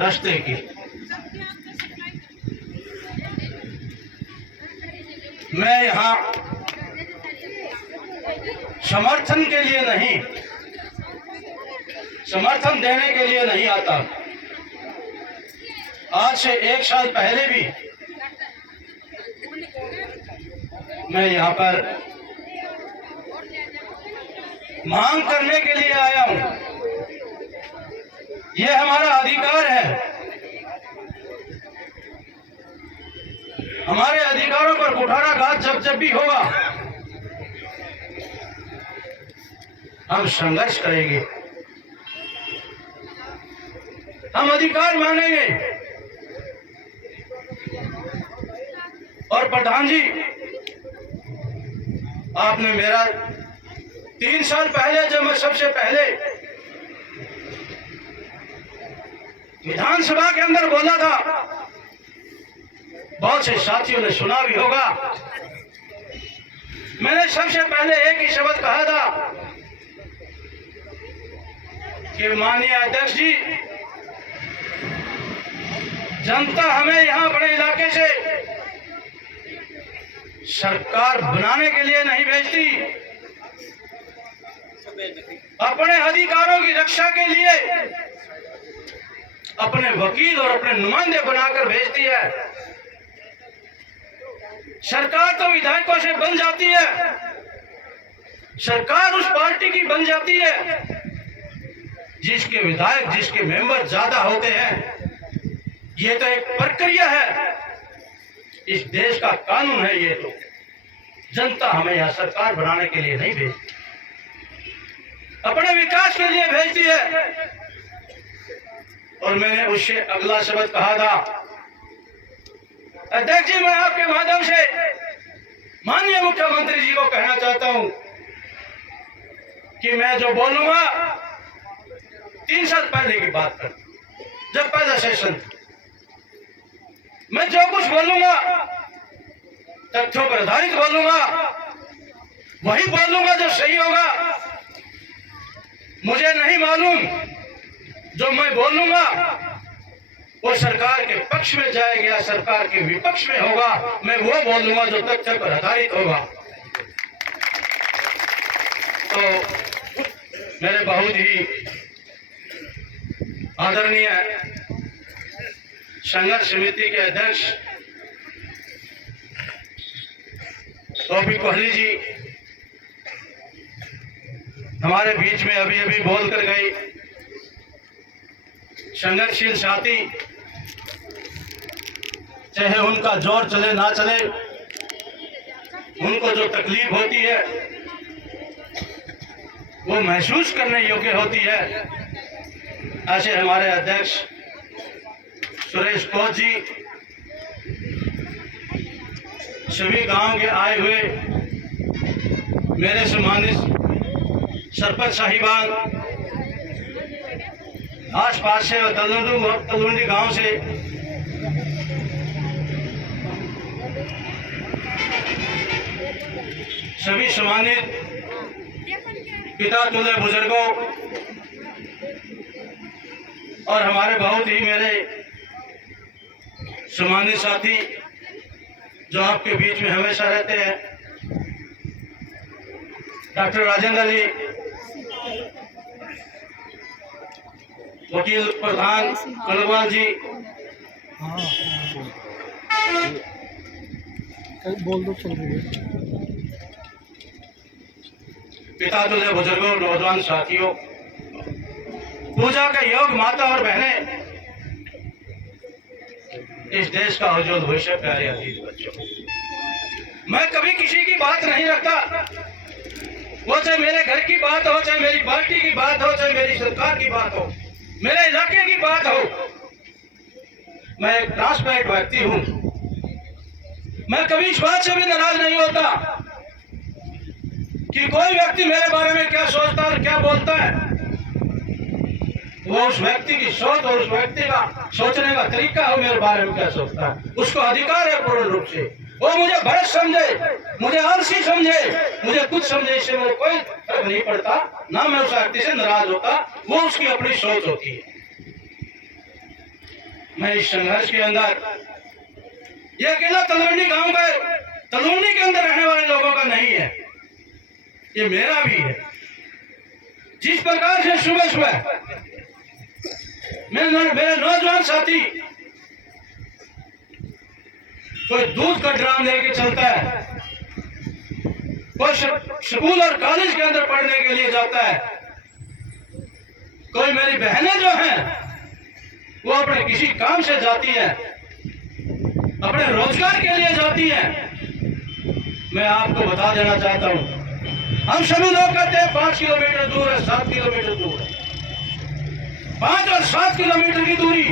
रास्ते की। मैं यहाँ समर्थन के लिए नहीं, समर्थन देने के लिए नहीं आता। आज से 1 साल पहले भी मैं यहाँ पर मांग करने के लिए आया हूँ। ये हमारा अधिकार है। हमारे अधिकारों पर कुठाराघात जब जब भी होगा हम संघर्ष करेंगे, हम अधिकार मांगेंगे। और प्रधान जी, आपने मेरा 3 साल पहले जब मैं सबसे पहले विधानसभा के अंदर बोला था, बहुत से साथियों ने सुना भी होगा, मैंने सबसे पहले एक ही शब्द कहा था कि माननीय अध्यक्ष जी, जनता हमें यहां अपने इलाके से सरकार बनाने के लिए नहीं भेजती, अपने अधिकारों की रक्षा के लिए अपने वकील और अपने नुमाइंदे बनाकर भेजती है। सरकार तो विधायकों से बन जाती है, सरकार उस पार्टी की बन जाती है जिसके विधायक, जिसके मेंबर ज्यादा होते हैं। ये तो एक प्रक्रिया है, इस देश का कानून है। ये तो जनता हमें यहां सरकार बनाने के लिए नहीं भेजती, अपने विकास के लिए भेजती है। और मैंने उससे अगला शब्द कहा था, अध्यक्ष जी, मैं आपके माध्यम से माननीय मुख्यमंत्री जी को कहना चाहता हूं कि मैं जो बोलूंगा 3 साल पहले की बात कर, जब पहला सेशन, मैं जो कुछ बोलूंगा तथ्यों पर आधारित बोलूंगा, वही बोलूंगा जो सही होगा। मुझे नहीं मालूम जो मैं बोलूंगा वो सरकार के पक्ष में जाएगा या सरकार के विपक्ष में होगा। मैं वो बोलूंगा जो तथ्य पर आधारित होगा। तो मेरे बहुत ही आदरणीय संघर्ष समिति के अध्यक्ष ओपी कोहली जी हमारे बीच में अभी अभी बोल कर गए। संघर्षशील साथी, चाहे उनका जोर चले ना चले, उनको जो तकलीफ होती है वो महसूस करने योग्य होती है। ऐसे हमारे अध्यक्ष सुरेश कोच जी, सभी गांव के आए हुए मेरे सम्मानित सरपंच साहिबान, आसपास से तलुंडी गांव से सभी सम्मानित पिता तुल्य बुजुर्गों और हमारे बहुत ही मेरे सम्मानित साथी जो आपके बीच में हमेशा रहते हैं, डॉक्टर राजेंद्र जी, वकील प्रधान कलवाल जी, बोल दो, चल रही है। पिता तुल्य बुजुर्गों, नौजवान साथियों, पूजा का योग माता और बहनें, इस देश का उज्जवल भविष्य, प्यारे अजीज बच्चों, मैं कभी किसी की बात नहीं रखता, वो चाहे मेरे घर की बात हो, चाहे मेरी पार्टी की बात हो, चाहे मेरी सरकार की बात हो, मेरे इलाके की बात हो। मैं एक ट्रांसपेरेंट व्यक्ति हूं। मैं कभी इस बात से भी नाराज नहीं होता कि कोई व्यक्ति मेरे बारे में क्या सोचता और क्या बोलता है। वो उस व्यक्ति की सोच और उस व्यक्ति का सोचने का तरीका हो, मेरे बारे में क्या सोचता है, उसको अधिकार है पूर्ण रूप से। वो मुझे भ्रष्ट समझे, मुझे आलसी समझे, मुझे कुछ समझे, इससे मुझे कोई फर्क नहीं पड़ता। ना मैं उस व्यक्ति से नाराज होता, वो उसकी अपनी सोच होती है। मैं इस संघर्ष के अंदर, ये अकेला तलवंडी गांव का, तलवंडी के अंदर रहने वाले लोगों का नहीं है, ये मेरा भी है। जिस प्रकार से सुबह सुबह मेरे नौजवान साथी कोई दूध का ड्राम लेके चलता है, कोई स्कूल और कॉलेज के अंदर पढ़ने के लिए जाता है, कोई मेरी बहनें जो हैं वो अपने किसी काम से जाती हैं, अपने रोजगार के लिए जाती हैं। मैं आपको बता देना चाहता हूं, हम सभी लोग कहते हैं 5 किलोमीटर दूर है, 7 किलोमीटर दूर है। 5 और 7 किलोमीटर की दूरी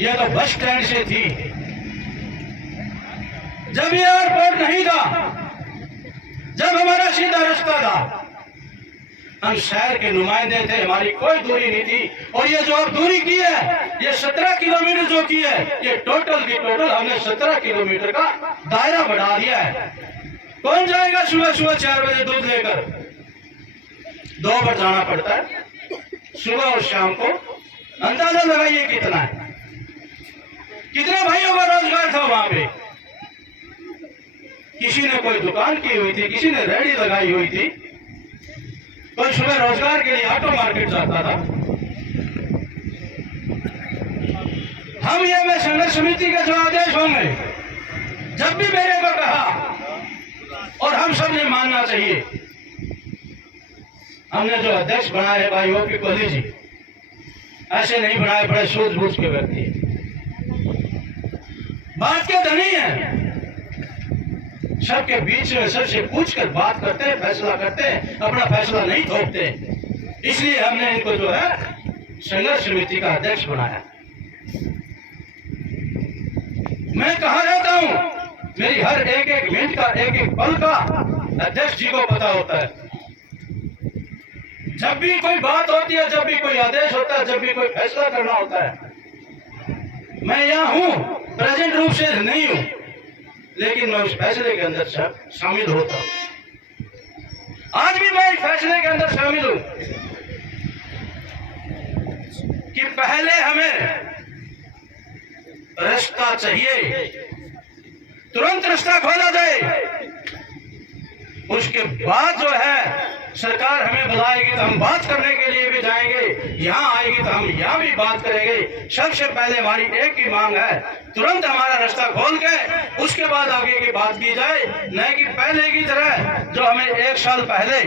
यह तो बस स्टैंड से थी। जब ये एयरपोर्ट नहीं था, जब हमारा सीधा रास्ता था, हम शहर के नुमाइंदे थे, हमारी कोई दूरी नहीं थी। और ये जो अब दूरी की है, ये 17 किलोमीटर जो की है, ये टोटल की टोटल हमने 17 किलोमीटर का दायरा बढ़ा दिया है। कौन जाएगा सुबह सुबह 4 बजे दूध लेकर? 2 बार जाना पड़ता है, सुबह और शाम को। अंदाजा लगाइए कितना है, कितने भाइयों का रोजगार था वहां पे। किसी ने कोई दुकान की हुई थी, किसी ने रेहड़ी लगाई हुई थी, कोई सुबह रोजगार के लिए ऑटो मार्केट जाता था। हम ये मैं संघर्ष समिति के जो आदेश होंगे, जब भी मेरे को कहा, और हम सब ने मानना चाहिए, हमने जो अध्यक्ष बनाए भाई ओपी कोहली जी, ऐसे नहीं बनाए, बड़े सूझबूझ के व्यक्ति, बात के धनी है, सबके बीच में सबसे पूछकर बात करते हैं, फैसला करते हैं, अपना फैसला नहीं थोपते। इसलिए हमने इनको जो है संघर्ष समिति का अध्यक्ष बनाया। मैं कहा रहता हूं, मेरी हर एक एक मिनट का, एक एक पल का अध्यक्ष जी को पता होता है। जब भी कोई बात होती है, जब भी कोई आदेश होता है, जब भी कोई फैसला करना होता है, मैं यहां हूं, प्रेजेंट रूप से नहीं हूं, लेकिन मैं उस फैसले के अंदर शामिल होता हूं। आज भी मैं इस फैसले के अंदर शामिल हूं कि पहले हमें रास्ता चाहिए, तुरंत रास्ता खोला जाए, उसके बाद जो है सरकार हमें बुलाएगी तो हम बात करने के लिए भी जाएंगे, यहाँ आएगी तो हम यहाँ भी बात करेंगे। सबसे पहले हमारी एक ही मांग है, तुरंत हमारा रास्ता खोल के उसके बाद आगे की बात की जाए, नहीं कि पहले की तरह जो हमें 1 साल पहले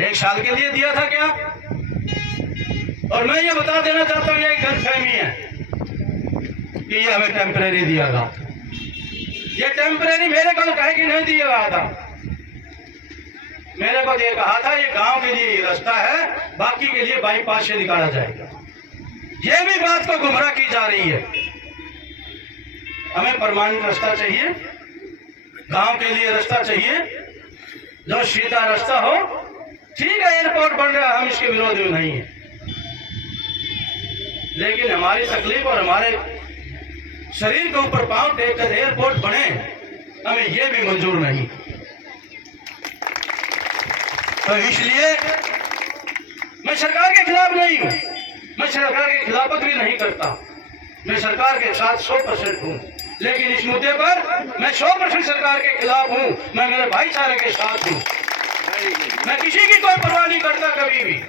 1 साल के लिए दिया था क्या। और मैं ये बता देना चाहता हूँ, ये एक गलतफहमी है कि ये हमें टेम्परेरी दिया था। ये टेम्परेरी मेरे को कहे कि नहीं दिया गया था, मेरे को ये कहा था ये गांव के लिए रास्ता है, बाकी के लिए बाईपास से निकाला जाएगा। ये भी बात को गुमराह की जा रही है। हमें परमानेंट रास्ता चाहिए, गांव के लिए रास्ता चाहिए, जो सीधा रास्ता हो। ठीक है, एयरपोर्ट बन रहा है, हम इसके विरोध में नहीं है, लेकिन हमारी तकलीफ और हमारे शरीर के ऊपर पांव टेक कर एयरपोर्ट बने, हमें यह भी मंजूर नहीं। तो इसलिए मैं सरकार के खिलाफ नहीं हूं, मैं सरकार के खिलाफत भी नहीं करता, मैं सरकार के साथ 100% हूं, लेकिन इस मुद्दे पर मैं 100% सरकार के खिलाफ हूं। मैं मेरे भाईचारे के साथ हूं, मैं किसी की कोई परवाह नहीं करता कभी भी।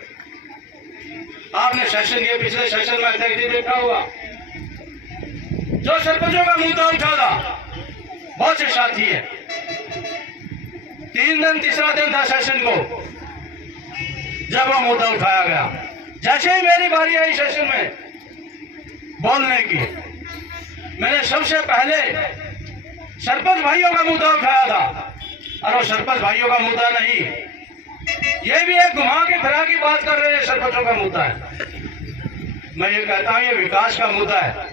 आपने सेशन, ये पिछले सेशन में अध्यक्ष जी देखा हुआ, जो सरपंचों का मुद्दा उठा था, बहुत से साथी है, 3 दिन, तीसरा दिन था सेशन को, जब वो मुद्दा उठाया गया, जैसे ही मेरी बारी आई सेशन में बोलने की, मैंने सबसे पहले सरपंच भाइयों का मुद्दा उठाया था। और वो सरपंच भाइयों का मुद्दा नहीं, ये भी एक घुमा के फिरा की बात कर रहे हैं, सरपंचों का मुद्दा है। मैं ये कहता हूं ये विकास का मुद्दा है।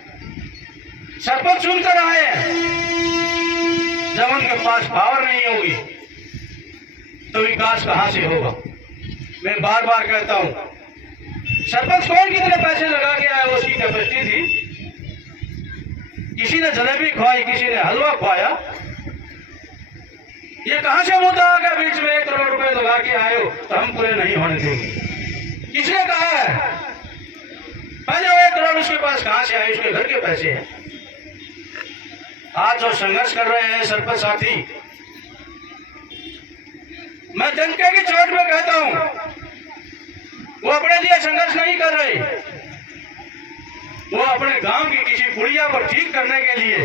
सरपंच चुनकर आए हैं, जब उनके पास पावर नहीं होगी तो विकास कहां से होगा। मैं बार बार कहता हूं, सरपंच कौन कितने पैसे लगा के आया, उसकी कैपेसिटी थी। किसी ने जलेबी खवाई, किसी ने हलवा खवाया, ये कहां से मुद्दा आ गया बीच में? 1 करोड़ रुपए लगा के आए हो तो हम पूरे नहीं होने देंगे। किसने कहा है? पास कहां से आए, उसके घर के पैसे हैं। आज जो संघर्ष कर रहे हैं सरपंच साथी, मैं डंके की चोट में कहता हूं, वो अपने लिए संघर्ष नहीं कर रहे, वो अपने गांव की किसी पुड़िया को ठीक करने के लिए,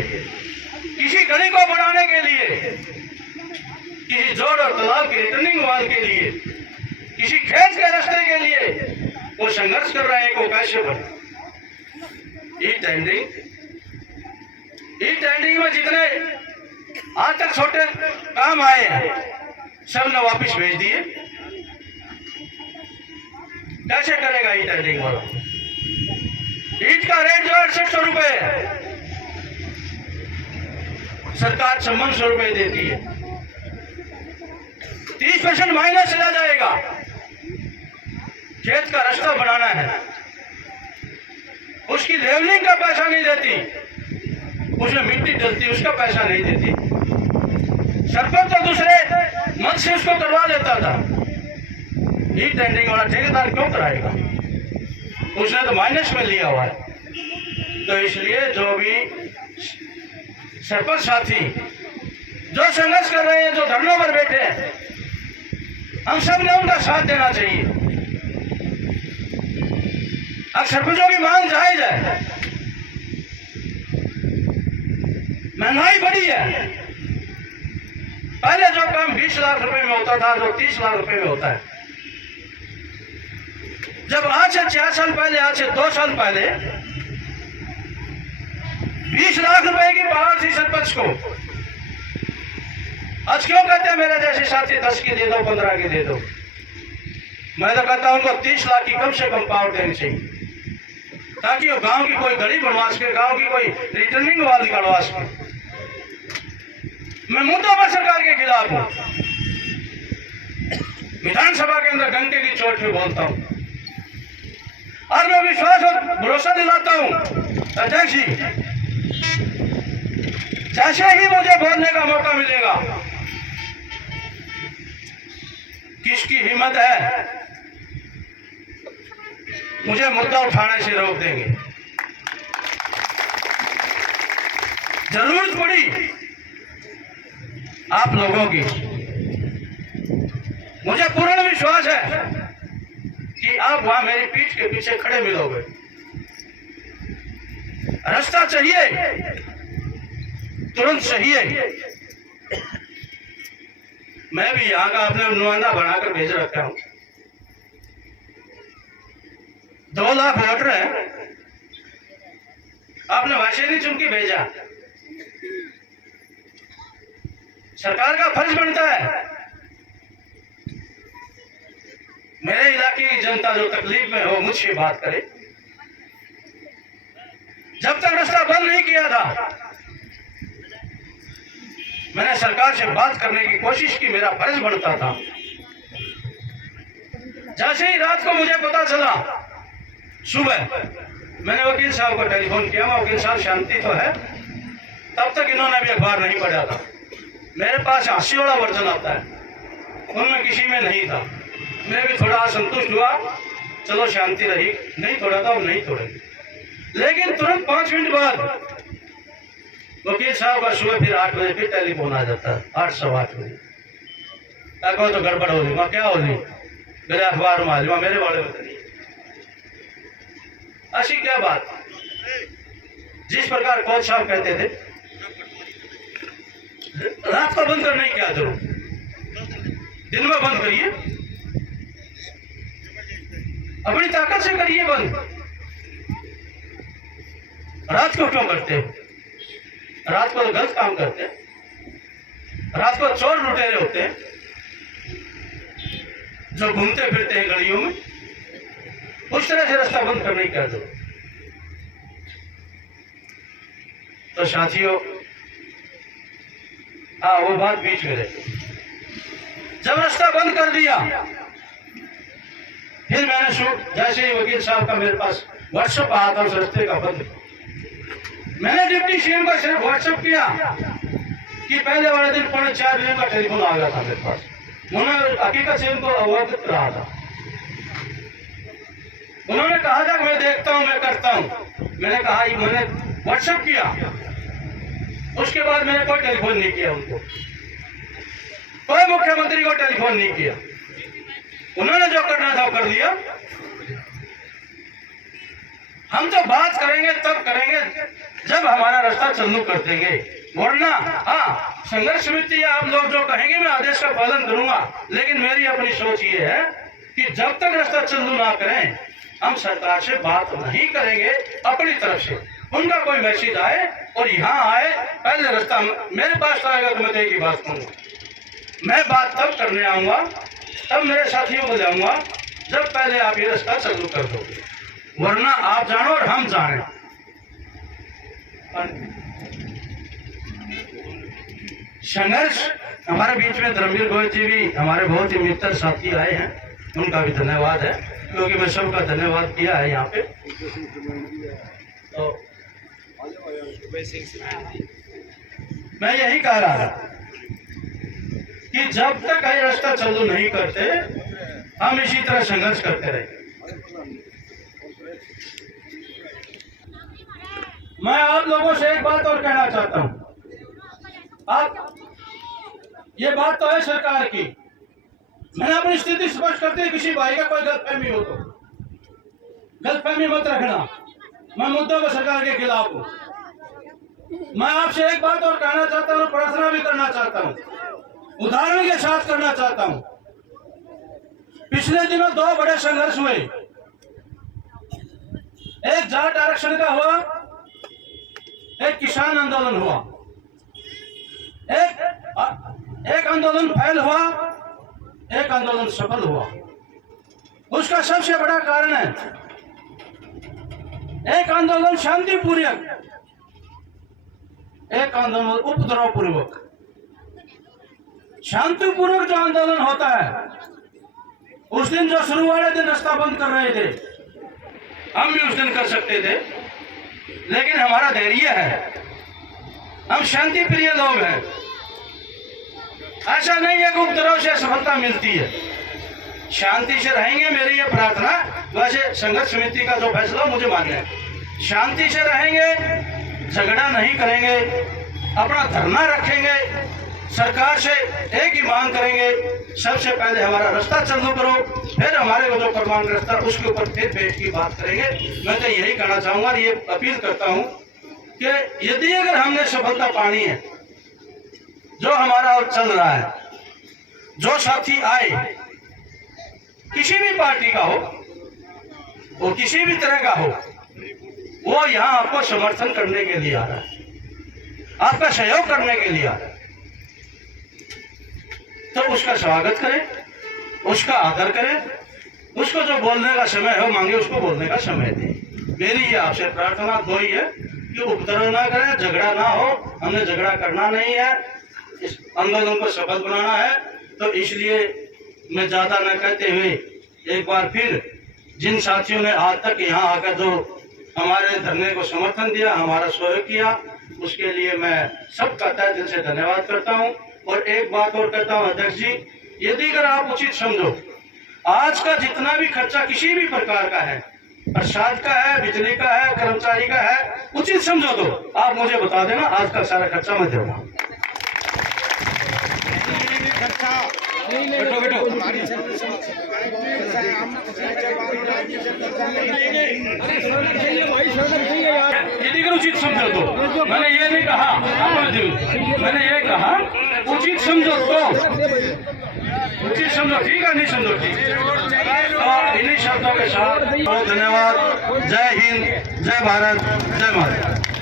किसी गली को बनाने के लिए, किसी जोड़ और तालाब की रिटर्निंग वाल के लिए, किसी खेत के रास्ते के लिए वो संघर्ष कर रहे हैं। वो कैसे बने? ई टेंडिंग में जितने आज तक छोटे काम आए हैं सब ने वापिस भेज दिए। कैसे करेगा ई टेंडिंग वाला? ईट का रेट जो 6800 रुपए है, सरकार 5600 रुपए देती है। 30% माइनस चला जाएगा। खेत का रास्ता बनाना है, उसकी लेवलिंग का पैसा नहीं देती, उसमें मिट्टी डलती उसका पैसा नहीं देती। सरपंच तो दूसरे मत से उसको करवा देता था, ई टेंडिंग वाला ठेकेदार क्यों कराएगा? उसने तो माइनस में लिया हुआ है। तो इसलिए जो भी सरपंच साथी जो संघर्ष कर रहे हैं, जो धरनों पर बैठे हैं, हम सब ने उनका साथ देना चाहिए। अब सरपंचों की मांग जायज है, महंगाई बढ़ी है। पहले जो काम 20 लाख रुपए में होता था, जो 30 लाख रुपए में होता है, जब आज से 4 साल पहले, आज से 2 साल पहले 20 लाख रुपए की पावर थी सरपंच को। आज क्यों कहते हैं मेरे जैसे साथी 10 की दे दो, 15 की दे दो? मैं तो कहता हूं उनको 30 लाख की कम से कम पावर देनी चाहिए, ताकि वो गांव की कोई गली बनवा सके, गांव की कोई रिटर्निंग वाल निकलवा सके। मैं मुद्दों पर सरकार के खिलाफ हूं, विधानसभा के अंदर डंके की चोट पे बोलता हूं, और मैं विश्वास और भरोसा दिलाता हूं अध्यक्ष जी, जैसे ही मुझे बोलने का मौका मिलेगा, किसकी हिम्मत है मुझे मुद्दा उठाने से रोक देंगे। जरूरत पड़ी आप लोगों की, मुझे पूर्ण विश्वास है कि आप वहां मेरी पीठ के पीछे खड़े मिलोगे। रास्ता चाहिए, तुरंत चाहिए। मैं भी यहां का अपने नुमाइंदा बनाकर भेज रखा हूं। 2 लाख वोटर है, आपने भाषा नहीं चुन के भेजा। सरकार का फर्ज बनता है मेरे इलाके की जनता जो तकलीफ में हो मुझसे बात करे। जब तक रास्ता बंद नहीं किया था, मैंने सरकार से बात करने की कोशिश की, मेरा फर्ज बनता था। जैसे ही रात को मुझे पता चला, सुबह मैंने वकील साहब को टेलीफोन किया। वकील साहब शांति तो है, तब तक इन्होंने भी अखबार नहीं पढ़ा था। मेरे पास 80 वाला वर्जन आता है, उनमें किसी में नहीं था। मैं भी थोड़ा असंतुष्ट हुआ, चलो शांति रही, नहीं तोड़ा था, नहीं तोड़ेंगे। लेकिन तुरंत 5 मिनट बाद वकील साहब का सुबह फिर 8 बजे फिर टेलीफोन आ जाता है, 8 सवा 8 बजे। कहो तो गड़बड़ हो रही, वहां क्या हो रही, मेरे अखबार में आ रही, मेरे वाले में नहीं। ऐसी क्या बात? जिस प्रकार कोच साहब कहते थे, रात को बंद करने की क्या जरूरत, दिन में बंद करिए, अपनी ताकत से करिए बंद। रात को क्यों करते? रात को तो गलत काम करते हैं। रात को चोर लुटेरे होते हैं जो घूमते फिरते हैं गलियों में। उस तरह से रास्ता बंद करने की क्या जरूरत? तो साथियों, हाँ वो बात बीच में रही। जब रास्ता बंद कर दिया, फिर मैंने जैसे ही वकील साहब का मेरे पास व्हाट्सएप आया था उस रास्ते का बंद, मैंने डिप्टी सीएम को सिर्फ व्हाट्सएप किया कि पहले वाले दिन 4:30 बजे का टेलीफोन आ गया था मेरे पास। उन्होंने हकीकत से उनको अवगत रहा था। उन्होंने कहा था मैं देखता हूं, मैं करता हूं। मैंने कहा ये मैंने व्हाट्सएप किया, उसके बाद मैंने कोई टेलीफोन नहीं किया उनको, कोई मुख्यमंत्री को टेलीफोन नहीं किया। उन्होंने जो करना था वो कर दिया। हम तो बात करेंगे तब करेंगे जब हमारा रास्ता चालू कर देंगे, वरना हाँ संघर्ष समिति या आप लोग जो कहेंगे मैं आदेश का पालन करूंगा, लेकिन मेरी अपनी सोच ये है कि जब तक रास्ता चालू ना करें हम सरकार से बात नहीं करेंगे। अपनी तरफ से उनका कोई मैसेज आए और यहाँ आए, पहले रास्ता मेरे पास आएगा तो मैं तो एक ही बात कहूँगा, मैं बात तब करने आऊंगा, तब मेरे साथियों को जाऊंगा जब पहले आप ये रास्ता चालू कर दोगे, वरना आप जानो और हम जाने। संघर्ष हमारे बीच में धर्मवीर गोयल जी भी हमारे बहुत ही मित्र साथी आए हैं, उनका भी धन्यवाद है, क्योंकि मैं सबका धन्यवाद किया है यहाँ पे। तो मैं यही कह रहा था कि जब तक ये रास्ता चालू नहीं करते हम इसी तरह संघर्ष करते रहेंगे। मैं आप लोगों से एक बात और कहना चाहता हूं, आप ये बात तो है सरकार की, मैंने अपनी स्थिति स्पष्ट करते हुए किसी भाई का कोई गलतफहमी हो तो गलतफहमी मत रखना, मैं मुद्दों पर सरकार के खिलाफ हूं। मैं आपसे एक बात और कहना चाहता हूं, प्रार्थना भी करना चाहता हूं, उदाहरण के साथ करना चाहता हूं। पिछले दिनों दो बड़े संघर्ष हुए, एक जाट आरक्षण का हुआ, एक किसान आंदोलन हुआ। एक आंदोलन फेल हुआ, एक आंदोलन सफल हुआ। उसका सबसे बड़ा कारण है, एक आंदोलन शांतिपूर्वक, एक आंदोलन उपद्रव पूर्वक। शांतिपूर्वक जो आंदोलन होता है, उस दिन जो शुरू वाले दिन रास्ता बंद कर रहे थे, हम भी उस दिन कर सकते थे, लेकिन हमारा धैर्य है, हम शांति प्रिय लोग हैं। ऐसा नहीं है कि उपद्रव से सफलता मिलती है, शांति से रहेंगे, मेरी ये प्रार्थना। वैसे संघर्ष समिति का जो फैसला मुझे मान्य है, शांति से रहेंगे, झगड़ा नहीं करेंगे, अपना धरना रखेंगे, सरकार से एक ही मांग करेंगे, सबसे पहले हमारा रास्ता चालू करो, फिर हमारे को जो प्रमाण रास्ता उसके ऊपर फिर बैठ की बात करेंगे। मैं तो यही कहना चाहूंगा, ये अपील करता हूं कि यदि अगर हमने सफलता पानी है, जो हमारा चल रहा है, जो साथी आए, किसी भी पार्टी का हो, वो किसी भी तरह का हो, वो यहाँ आपको समर्थन करने के लिए आ रहा है, आपका सहयोग करने के लिए आ रहा है, तो उसका स्वागत करें, उसका आदर करें, उसको जो बोलने का समय हो मांगे उसको बोलने का समय दें। मेरी ये आपसे प्रार्थना दो ही है कि उपद्रव ना करें, झगड़ा ना हो, हमने झगड़ा करना नहीं है, इस आंदोलन को सफल बनाना है। तो इसलिए मैं ज्यादा न कहते हुए एक बार फिर जिन साथियों ने आज तक यहाँ आकर जो हमारे धरने को समर्थन दिया, हमारा सहयोग किया, उसके लिए मैं सबका तहे दिल से धन्यवाद करता हूँ। और एक बात और कहता हूँ अध्यक्ष जी, यदि अगर आप उचित समझो, आज का जितना भी खर्चा किसी भी प्रकार का है, प्रसाद का है, बिजली का है, कर्मचारी का है, उचित समझो तो आप मुझे बता देना, आज का सारा खर्चा मैं दूंगा। यदि अगर उचित समझो तो, मैंने ये नहीं कहा, मैंने ये कहा उचित समझो तो, उचित समझो ठीक है, नहीं समझो ठीक। तो इन्हीं शब्दों के साथ बहुत धन्यवाद। जय हिंद, जय भारत, जय माता।